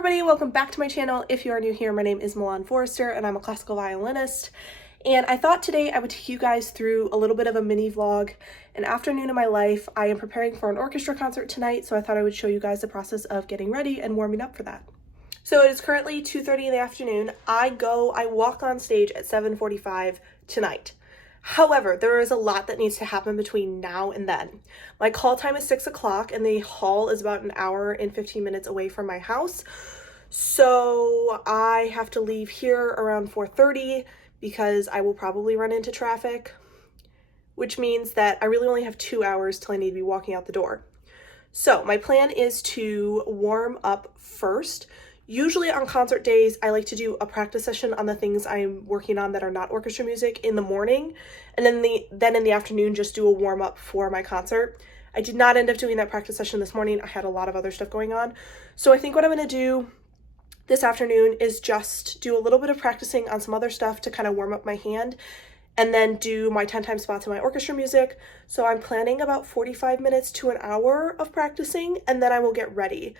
everybody, welcome back to my channel. If you are new here, my name is Milan and I'm a classical violinist. And I thought today I would take you guys through a little bit of a mini vlog, an afternoon of my life. I am preparing for an orchestra concert tonight, so I thought I would show you guys the process of getting ready and warming up for that. So it is currently 2:30 in the afternoon. I walk on stage at 7:45 tonight. However, there is a lot that needs to happen between now and then. My call time is 6 o'clock and the hall is about an hour and 15 minutes away from my house. So I have to leave here around 4:30 because I will probably run into traffic, which means that I really only have 2 hours till I need to be walking out the door. So my plan is to warm up first. Usually on concert days, I like to do a practice session on the things I'm working on that are not orchestra music in the morning, and then in the afternoon just do a warm up for my concert. I did not end up doing that practice session this morning. I had a lot of other stuff going on. So I think what I'm going to do this afternoon is just do a little bit of practicing on some other stuff to kind of warm up my hand, and then do my 10 time spots in my orchestra music. So I'm planning about 45 minutes to an hour of practicing, and then I will get ready.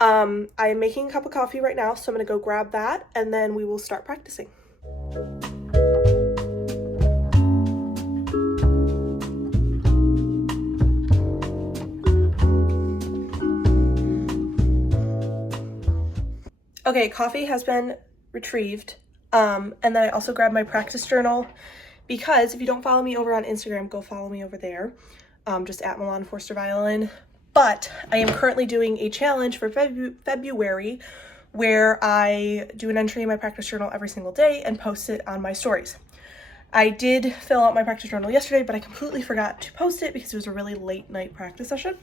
I am making a cup of coffee right now, so I'm going to go grab that and then we will start practicing. Okay, coffee has been retrieved, and then I also grabbed my practice journal, because if you don't follow me over on Instagram, go follow me over there, just at Milan Violin. But I am currently doing a challenge for February where I do an entry in my practice journal every single day and post it on my stories. I did fill out my practice journal yesterday, but I completely forgot to post it because it was a really late night practice session.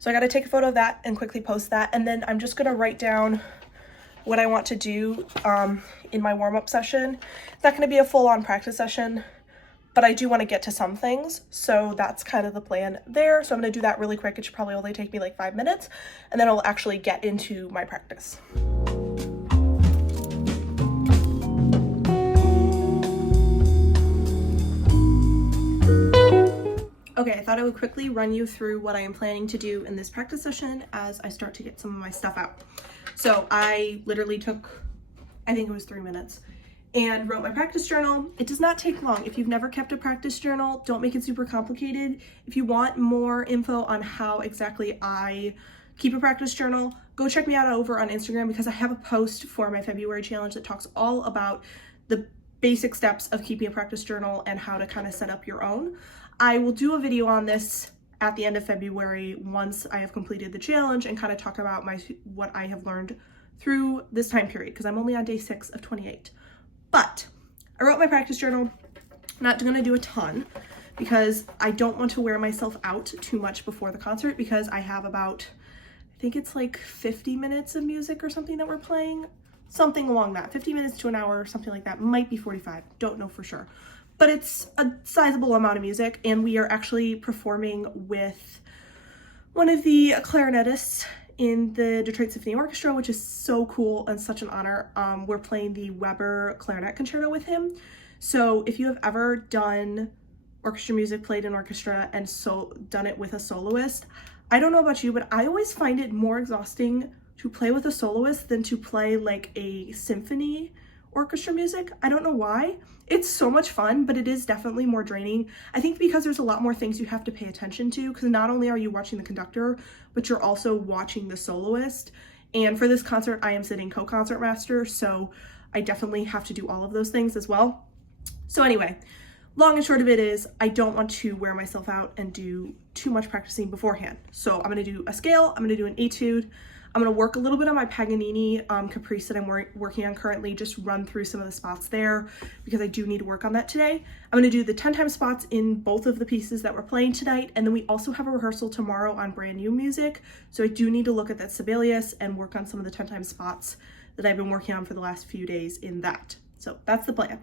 So I got to take a photo of that and quickly post that. And then I'm just going to write down what I want to do in my warm-up session. It's not going to be a full-on practice session, but I do want to get to some things, so that's kind of the plan there. So I'm going to do that really quick. It should probably only take me like 5 minutes, and then I'll actually get into my practice. Okay, I thought I would quickly run you through what I am planning to do in this practice session as I start to get some of my stuff out. So I literally took, I think it was 3 minutes, and wrote my practice journal. It does not take long. If you've never kept a practice journal, don't make it super complicated. If you want more info on how exactly I keep a practice journal, go check me out over on Instagram, because I have a post for my February challenge that talks all about the basic steps of keeping a practice journal and how to kind of set up your own. I will do a video on this at the end of February once I have completed the challenge and kind of talk about what I have learned through this time period, because I'm only on day 6 of 28. But I wrote my practice journal. I'm not going to do a ton because I don't want to wear myself out too much before the concert, because I have about, I think it's like 50 minutes of music or something that we're playing. Something along that, 50 minutes to an hour or something like that. Might be 45, don't know for sure. But it's a sizable amount of music, and we are actually performing with one of the clarinetists in the Detroit Symphony Orchestra, which is so cool and such an honor. We're playing the Weber Clarinet Concerto with him. So if you have ever done orchestra music played in orchestra and done it with a soloist, I don't know about you, but I always find it more exhausting to play with a soloist than to play like a symphony orchestra music. I don't know why. It's so much fun, but it is definitely more draining. I think because there's a lot more things you have to pay attention to, because not only are you watching the conductor, but you're also watching the soloist. And for this concert, I am sitting co-concert master, so I definitely have to do all of those things as well. So anyway, long and short of it is, I don't want to wear myself out and do too much practicing beforehand. So I'm going to do a scale, I'm going to do an etude, I'm going to work a little bit on my Paganini Caprice that I'm working on currently, just run through some of the spots there because I do need to work on that today. I'm going to do the 10 time spots in both of the pieces that we're playing tonight, and then we also have a rehearsal tomorrow on brand new music, so I do need to look at that Sibelius and work on some of the 10 time spots that I've been working on for the last few days in that. So that's the plan.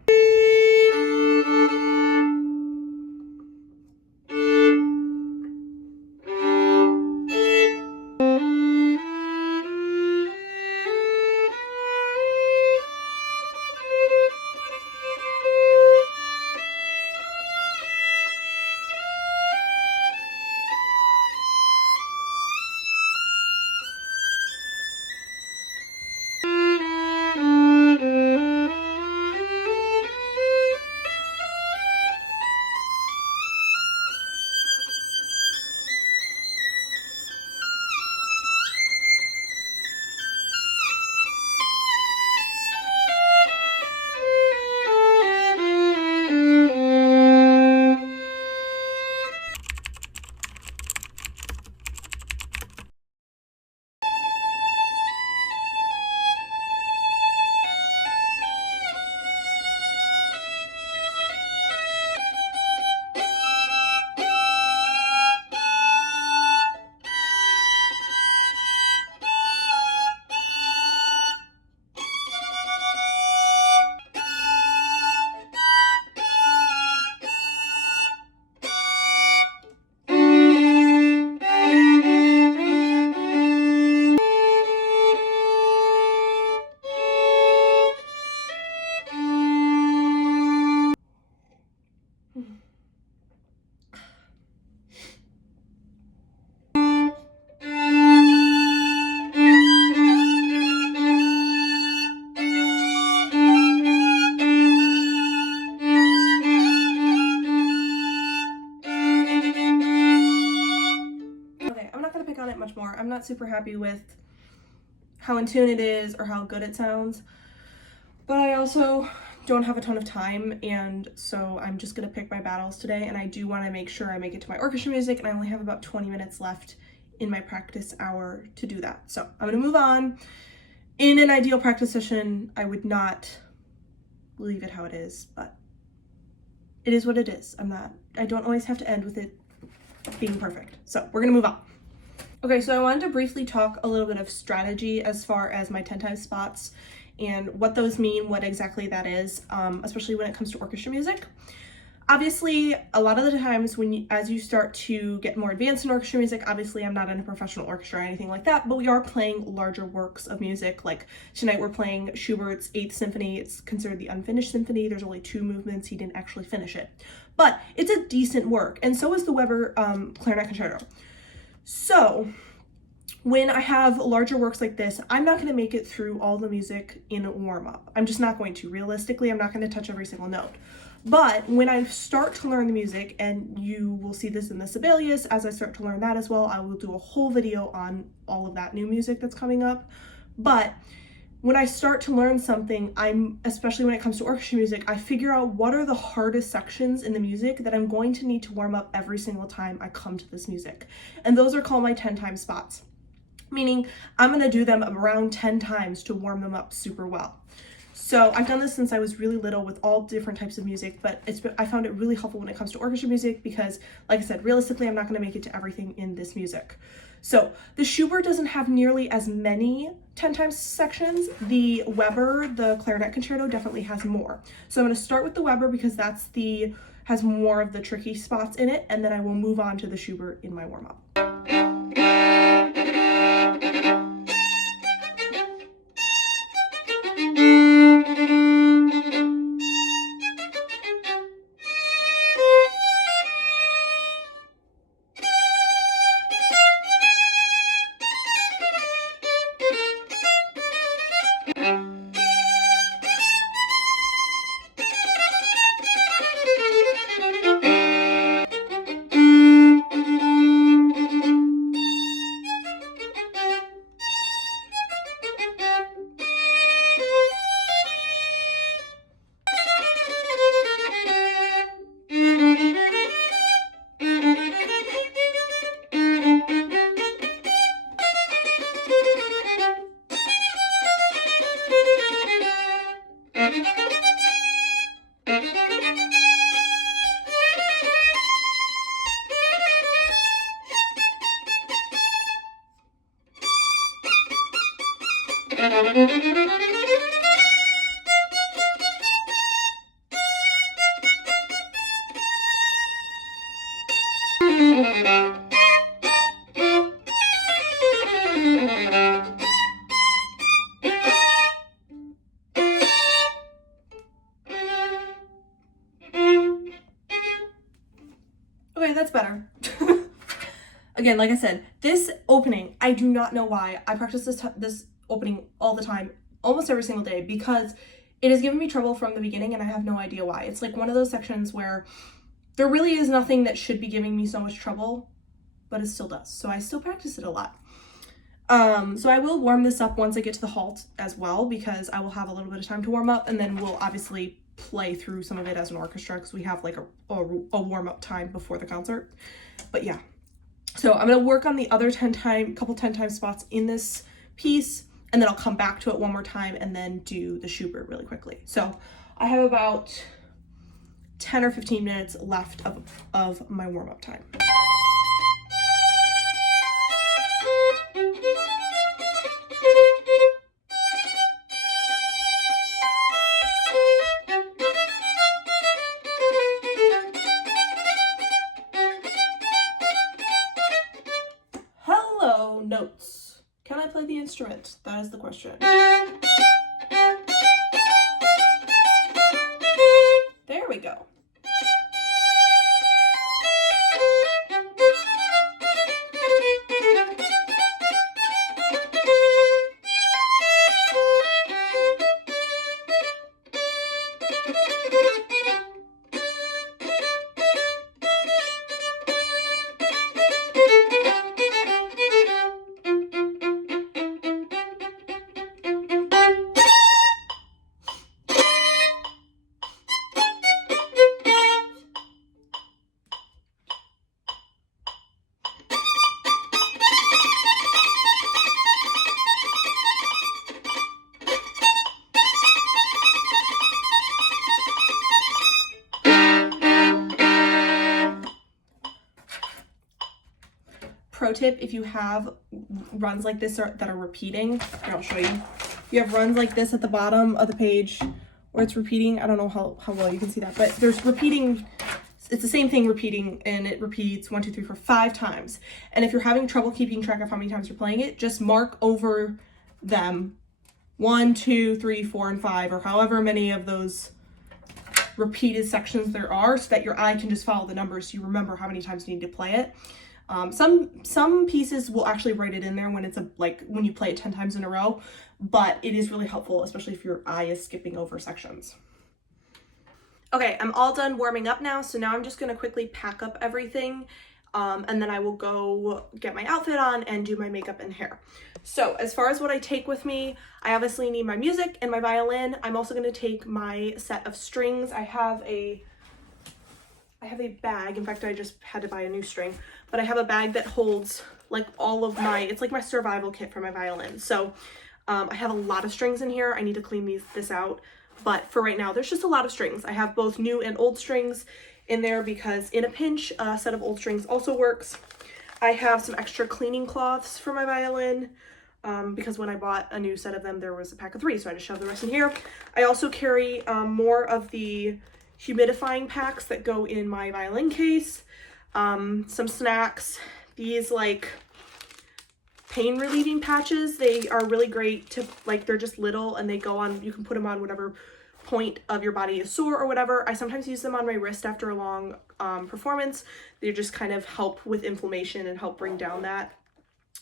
I'm not super happy with how in tune it is or how good it sounds, but I also don't have a ton of time, and so I'm just gonna pick my battles today, and I do want to make sure I make it to my orchestra music, and I only have about 20 minutes left in my practice hour to do that. So I'm gonna move on. In an ideal practice session, I would not leave it how it is, but it is what it is. I don't always have to end with it being perfect. So we're gonna move on. Okay, so I wanted to briefly talk a little bit of strategy as far as my 10 time spots and what those mean, what exactly that is, especially when it comes to orchestra music. Obviously, a lot of the times as you start to get more advanced in orchestra music, obviously I'm not in a professional orchestra or anything like that, but we are playing larger works of music. Like tonight we're playing Schubert's 8th Symphony. It's considered the unfinished symphony. There's only 2 movements. He didn't actually finish it. But it's a decent work, and so is the Weber Clarinet Concerto. So when I have larger works like this, I'm not going to make it through all the music in a warm-up. I'm just not going to. Realistically, I'm not going to touch every single note. But when I start to learn the music, and you will see this in the Sibelius, as I start to learn that as well, I will do a whole video on all of that new music that's coming up. But when I start to learn something, especially when it comes to orchestra music, I figure out what are the hardest sections in the music that I'm going to need to warm up every single time I come to this music. And those are called my 10 time spots. Meaning I'm going to do them around 10 times to warm them up super well. So I've done this since I was really little with all different types of music, but I found it really helpful when it comes to orchestra music because, like I said, realistically, I'm not going to make it to everything in this music. So the Schubert doesn't have nearly as many 10 times sections. The Weber, the Clarinet Concerto, definitely has more. So I'm going to start with the Weber because has more of the tricky spots in it, and then I will move on to the Schubert in my warm-up. Okay, that's better. Again, like I said, this opening, I do not know why. I practice this opening all the time, almost every single day, because it has given me trouble from the beginning and I have no idea why. It's like one of those sections where there really is nothing that should be giving me so much trouble, but it still does. So I still practice it a lot. So I will warm this up once I get to the halt as well, because I will have a little bit of time to warm up, and then we'll obviously play through some of it as an orchestra because we have like a warm-up time before the concert. But yeah, so I'm going to work on the other 10 time spots in this piece, and then I'll come back to it one more time and then do the Schubert really quickly. So I have about 10 or 15 minutes left of my warm-up time. Hello, notes. Can I play the instrument? That is the question. There we go. Pro tip, if you have runs like this that are repeating, here, I'll show you. If you have runs like this at the bottom of the page where it's repeating, I don't know how well you can see that, but there's repeating, it's the same thing repeating, and it repeats 1, 2, 3, 4, 5 times. And if you're having trouble keeping track of how many times you're playing it, just mark over them 1, 2, 3, 4, and 5, or however many of those repeated sections there are, so that your eye can just follow the numbers so you remember how many times you need to play it. Some pieces will actually write it in there when it's when you play it 10 times in a row, but it is really helpful, especially if your eye is skipping over sections. Okay, I'm all done warming up now, so now I'm just gonna quickly pack up everything, and then I will go get my outfit on and do my makeup and hair. So as far as what I take with me, I obviously need my music and my violin. I'm also gonna take my set of strings. I have a bag. In fact, I just had to buy a new string, but I have a bag that holds like all of my, it's like my survival kit for my violin. So I have a lot of strings in here. I need to clean this out. But for right now, there's just a lot of strings. I have both new and old strings in there because in a pinch, a set of old strings also works. I have some extra cleaning cloths for my violin because when I bought a new set of them, there was a pack of 3, so I just shoved the rest in here. I also carry more of the humidifying packs that go in my violin case, some snacks, these like pain relieving patches. They are really great to, like, they're just little and they go on, you can put them on whatever point of your body is sore or whatever. I sometimes use them on my wrist after a long performance. They just kind of help with inflammation and help bring down that.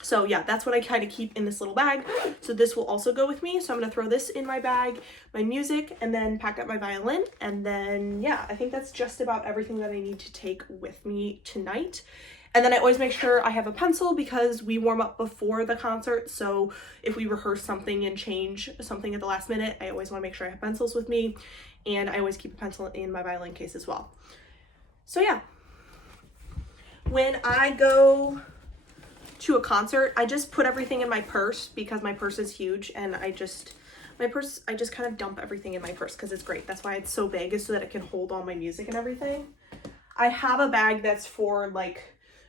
So yeah, that's what I kind of keep in this little bag. So this will also go with me. So I'm going to throw this in my bag, my music, and then pack up my violin. And then, yeah, I think that's just about everything that I need to take with me tonight. And then I always make sure I have a pencil because we warm up before the concert. So if we rehearse something and change something at the last minute, I always want to make sure I have pencils with me. And I always keep a pencil in my violin case as well. So yeah, when I go to a concert, I just put everything in my purse because my purse is huge, and I just kind of dump everything in my purse because it's great. That's why it's so big, is so that it can hold all my music and everything. I have a bag that's for like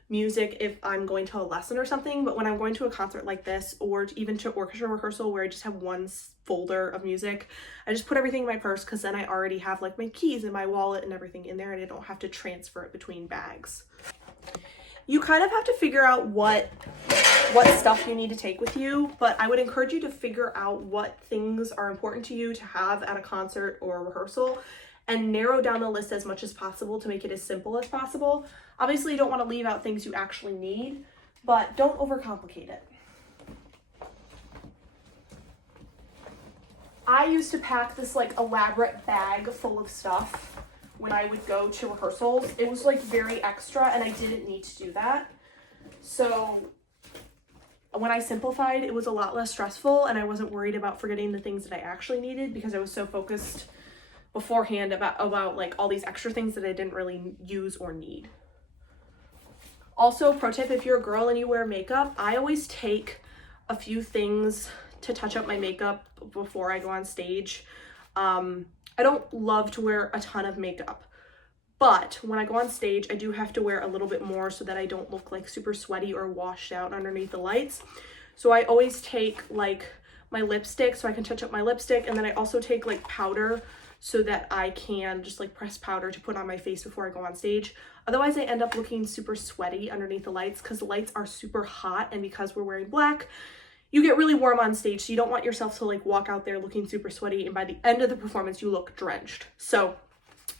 music if I'm going to a lesson or something, but when I'm going to a concert like this, or even to orchestra rehearsal where I just have one folder of music, I just put everything in my purse because then I already have like my keys and my wallet and everything in there, and I don't have to transfer it between bags. You kind of have to figure out what stuff you need to take with you, but I would encourage you to figure out what things are important to you to have at a concert or a rehearsal, and narrow down the list as much as possible to make it as simple as possible. Obviously, you don't want to leave out things you actually need, but don't overcomplicate it. I used to pack this like elaborate bag full of stuff when I would go to rehearsals. It was like very extra, and I didn't need to do that. So when I simplified, it was a lot less stressful, and I wasn't worried about forgetting the things that I actually needed because I was so focused beforehand about like all these extra things that I didn't really use or need. Also, pro tip, if you're a girl and you wear makeup, I always take a few things to touch up my makeup before I go on stage. I don't love to wear a ton of makeup, but when I go on stage, I do have to wear a little bit more so that I don't look like super sweaty or washed out underneath the lights. So I always take like my lipstick so I can touch up my lipstick, and then I also take like powder so that I can just like press powder to put on my face before I go on stage. Otherwise, I end up looking super sweaty underneath the lights because the lights are super hot, and because we're wearing black, you get really warm on stage, so you don't want yourself to like walk out there looking super sweaty, and by the end of the performance, you look drenched. So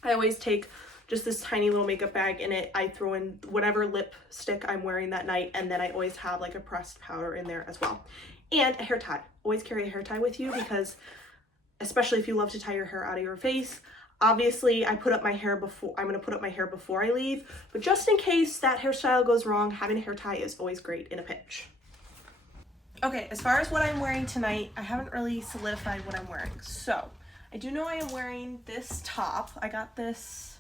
I always take just this tiny little makeup bag. In it, I throw in whatever lipstick I'm wearing that night, and then I always have like a pressed powder in there as well. And a hair tie. Always carry a hair tie with you because, especially if you love to tie your hair out of your face, obviously I'm gonna put up my hair before I leave, but just in case that hairstyle goes wrong, having a hair tie is always great in a pinch. Okay, as far as what I'm wearing tonight, I haven't really solidified what I'm wearing. So I do know I am wearing this top. I got this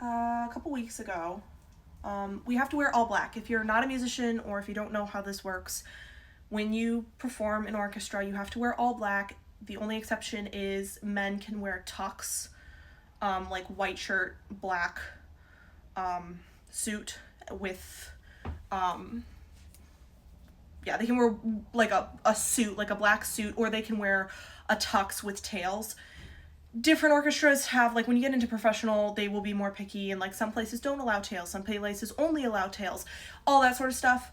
a couple weeks ago. We have to wear all black. If you're not a musician or if you don't know how this works, when you perform in orchestra, you have to wear all black. The only exception is men can wear tux, like white shirt, black suit with Yeah, they can wear like a suit, like a black suit, or they can wear a tux with tails. Different orchestras have, like, when you get into professional, they will be more picky, and like some places don't allow tails, some places only allow tails, all that sort of stuff.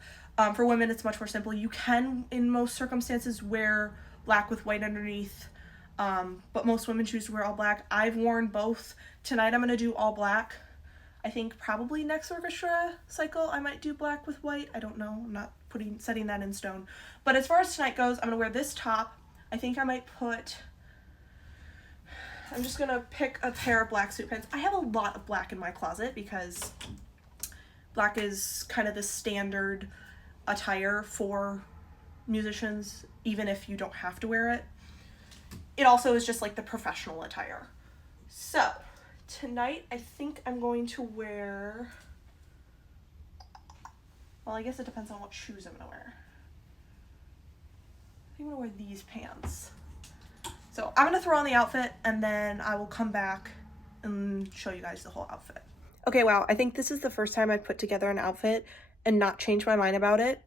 For women, it's much more simple. You can, in most circumstances, wear black with white underneath, but most women choose to wear all black. I've worn both. Tonight I'm going to do all black. I think probably next orchestra cycle I might do black with white. I don't know. I'm not setting that in stone. But as far as tonight goes, I'm going to wear this top. I think I might I'm just going to pick a pair of black suit pants. I have a lot of black in my closet because black is kind of the standard attire for musicians, even if you don't have to wear it. It also is just like the professional attire. So tonight I think I'm going to wear, well, I guess it depends on what shoes I'm gonna wear. I think I'm gonna wear these pants. So I'm gonna throw on the outfit and then I will come back and show you guys the whole outfit. Okay, wow, I think this is the first time I've put together an outfit and not changed my mind about it.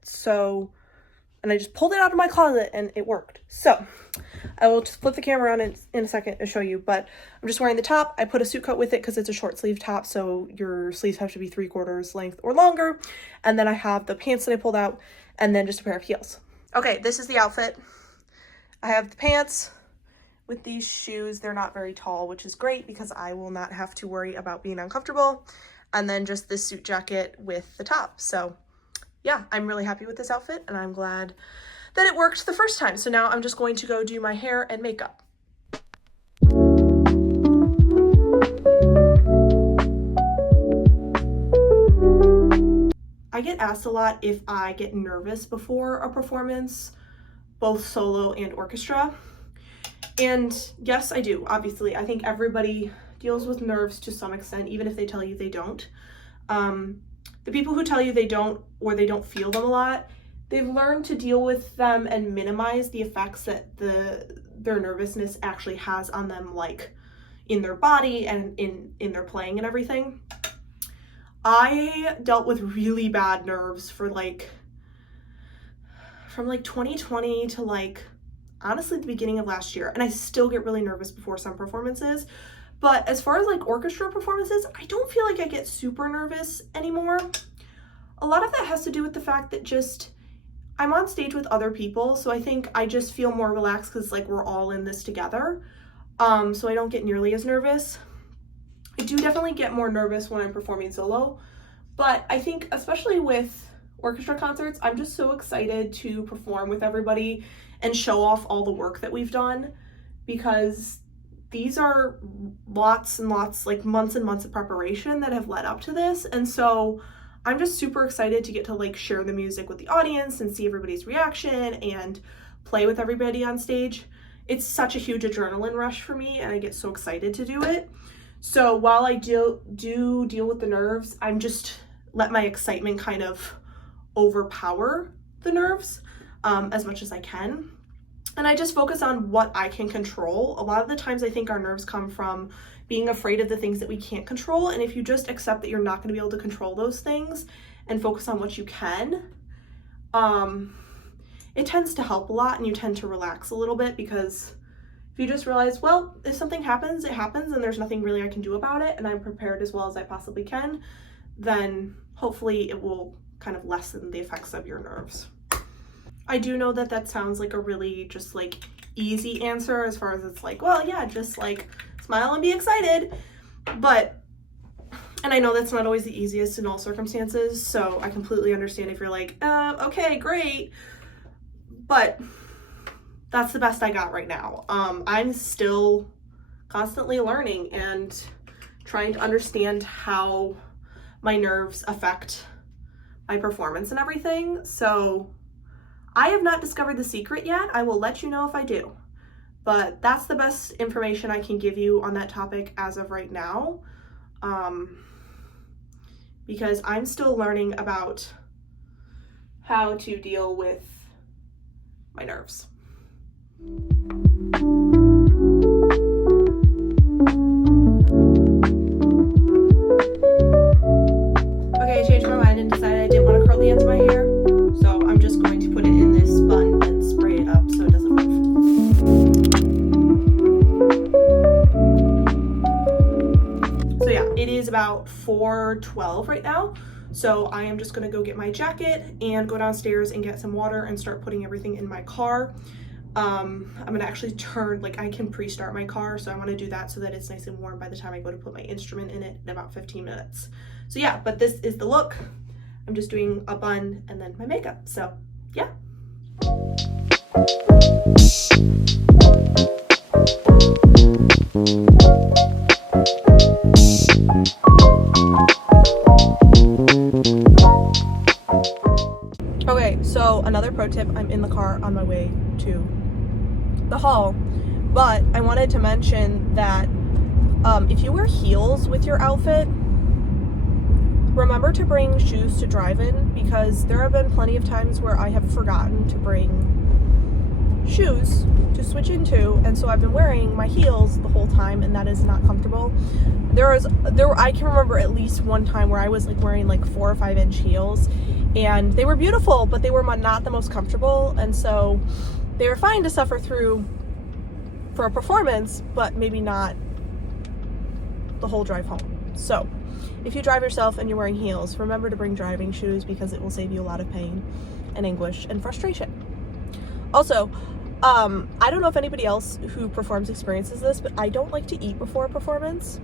And I just pulled it out of my closet and it worked. So I will just flip the camera around in a second and show you, but I'm just wearing the top. I put a suit coat with it because it's a short sleeve top, so your sleeves have to be 3/4 length or longer. And then I have the pants that I pulled out and then just a pair of heels. Okay, this is the outfit. I have the pants with these shoes. They're not very tall, which is great because I will not have to worry about being uncomfortable. And then just this suit jacket with the top. So yeah, I'm really happy with this outfit and I'm glad that it worked the first time. So now I'm just going to go do my hair and makeup. I get asked a lot if I get nervous before a performance, both solo and orchestra. And yes, I do, obviously. I think everybody deals with nerves to some extent, even if they tell you they don't. The people who tell you they don't, or they don't feel them a lot, they've learned to deal with them and minimize the effects that their nervousness actually has on them, like in their body and in their playing and everything. I dealt with really bad nerves for from 2020 to honestly the beginning of last year, and I still get really nervous before some performances. But as far as orchestra performances, I don't feel like I get super nervous anymore. A lot of that has to do with the fact that I'm on stage with other people, so I think I just feel more relaxed because we're all in this together. So I don't get nearly as nervous. I do definitely get more nervous when I'm performing solo, but I think especially with orchestra concerts, I'm just so excited to perform with everybody and show off all the work that we've done, because these are lots and lots, months and months of preparation that have led up to this. And so I'm just super excited to get to share the music with the audience and see everybody's reaction and play with everybody on stage. It's such a huge adrenaline rush for me and I get so excited to do it. So while I do deal with the nerves, I'm just let my excitement kind of overpower the nerves as much as I can. And I just focus on what I can control. A lot of the times I think our nerves come from being afraid of the things that we can't control. And if you just accept that you're not going to be able to control those things and focus on what you can, it tends to help a lot and you tend to relax a little bit, because if you just realize, well, if something happens, it happens and there's nothing really I can do about it and I'm prepared as well as I possibly can, then hopefully it will kind of lessen the effects of your nerves. I do know that that sounds like a really just easy answer, as far as it's well, yeah, just smile and be excited. But, and I know that's not always the easiest in all circumstances, so I completely understand if you're okay, great. But that's the best I got right now. I'm still constantly learning and trying to understand how my nerves affect my performance and everything. So I have not discovered the secret yet. I will let you know if I do. But that's the best information I can give you on that topic as of right now. Because I'm still learning about how to deal with my nerves. Okay, I changed my mind and decided I didn't want to curl the ends of my So yeah, it is about 4:12 right now. So I am just gonna go get my jacket and go downstairs and get some water and start putting everything in my car. I'm gonna actually I can pre-start my car, so I want to do that so that it's nice and warm by the time I go to put my instrument in it in about 15 minutes. So yeah, but this is the look. I'm just doing a bun and then my makeup, so yeah. Okay, so another pro tip, I'm in the car on my way to the hall, but I wanted to mention that if you wear heels with your outfit, remember to bring shoes to drive in, because there have been plenty of times where I have forgotten to bring shoes to switch into, and so I've been wearing my heels the whole time, and that is not comfortable. I can remember at least one time where I was like wearing like 4 or 5 inch heels, and they were beautiful, but they were not the most comfortable, and so they were fine to suffer through for a performance, but maybe not the whole drive home. So if you drive yourself and you're wearing heels, remember to bring driving shoes, because it will save you a lot of pain and anguish and frustration. Also, I don't know if anybody else who performs experiences this, but I don't like to eat before a performance.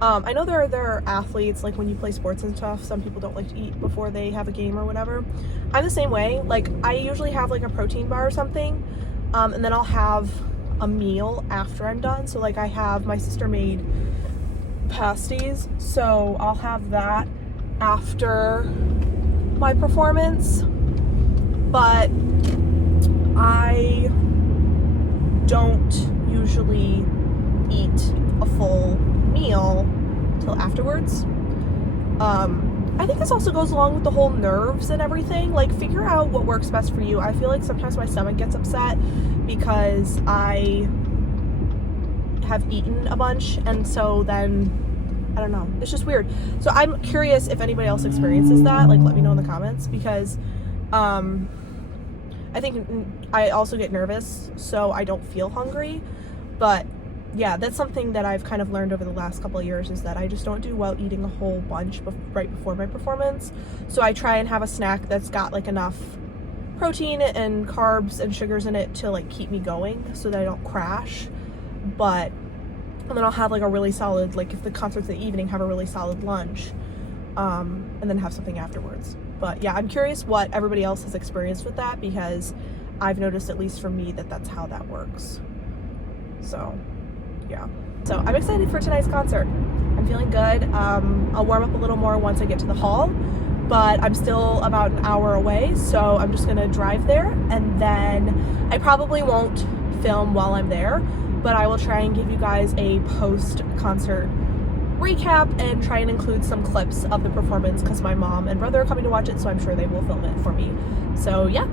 I know there are athletes, like when you play sports and stuff, some people don't like to eat before they have a game or whatever. I'm the same way. Like, I usually have like a protein bar or something, and then I'll have a meal after I'm done. So like, my sister made pasties, so I'll have that after my performance, but I don't usually eat a full meal till afterwards. I think this also goes along with the whole nerves and everything. Like, figure out what works best for you. I feel like sometimes my stomach gets upset because I have eaten a bunch, and so then I don't know, it's just weird. So I'm curious if anybody else experiences that. Like, let me know in the comments, because I think I also get nervous, so I don't feel hungry. But yeah, that's something that I've kind of learned over the last couple of years, is that I just don't do well eating a whole bunch right before my performance. So I try and have a snack that's got like enough protein and carbs and sugars in it to like keep me going so that I don't crash. And then I'll have like a really solid, like if the concert's in the evening, have a really solid lunch, and then have something afterwards. But yeah, I'm curious what everybody else has experienced with that, because I've noticed, at least for me, that that's how that works. So yeah. So I'm excited for tonight's concert. I'm feeling good. I'll warm up a little more once I get to the hall, but I'm still about an hour away, so I'm just gonna drive there, and then I probably won't film while I'm there, but I will try and give you guys a post-concert recap and try and include some clips of the performance, because my mom and brother are coming to watch it, so I'm sure they will film it for me. So yeah.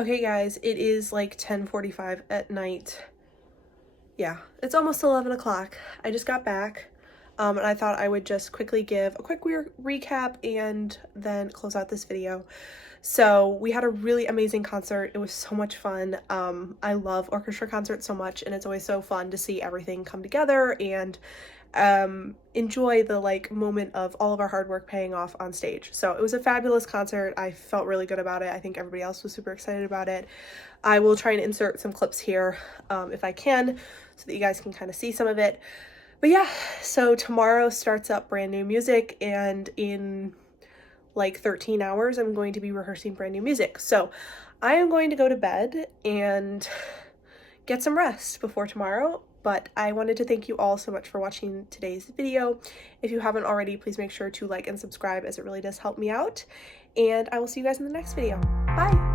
Okay guys, it is like 10:45 at night. Yeah, it's almost 11 o'clock. I just got back, and I thought I would just quickly give a quick recap and then close out this video. So we had a really amazing concert. It was so much fun. I love orchestra concerts so much, and it's always so fun to see everything come together and enjoy the like moment of all of our hard work paying off on stage. So it was a fabulous concert. I felt really good about it. I think everybody else was super excited about it. I will try and insert some clips here if I can, so that you guys can kind of see some of it. But yeah, so tomorrow starts up brand new music, and in like 13 hours I'm going to be rehearsing brand new music. So I am going to go to bed and get some rest before tomorrow. But I wanted to thank you all so much for watching today's video. If you haven't already, please make sure to like and subscribe, as it really does help me out. And I will see you guys in the next video. Bye!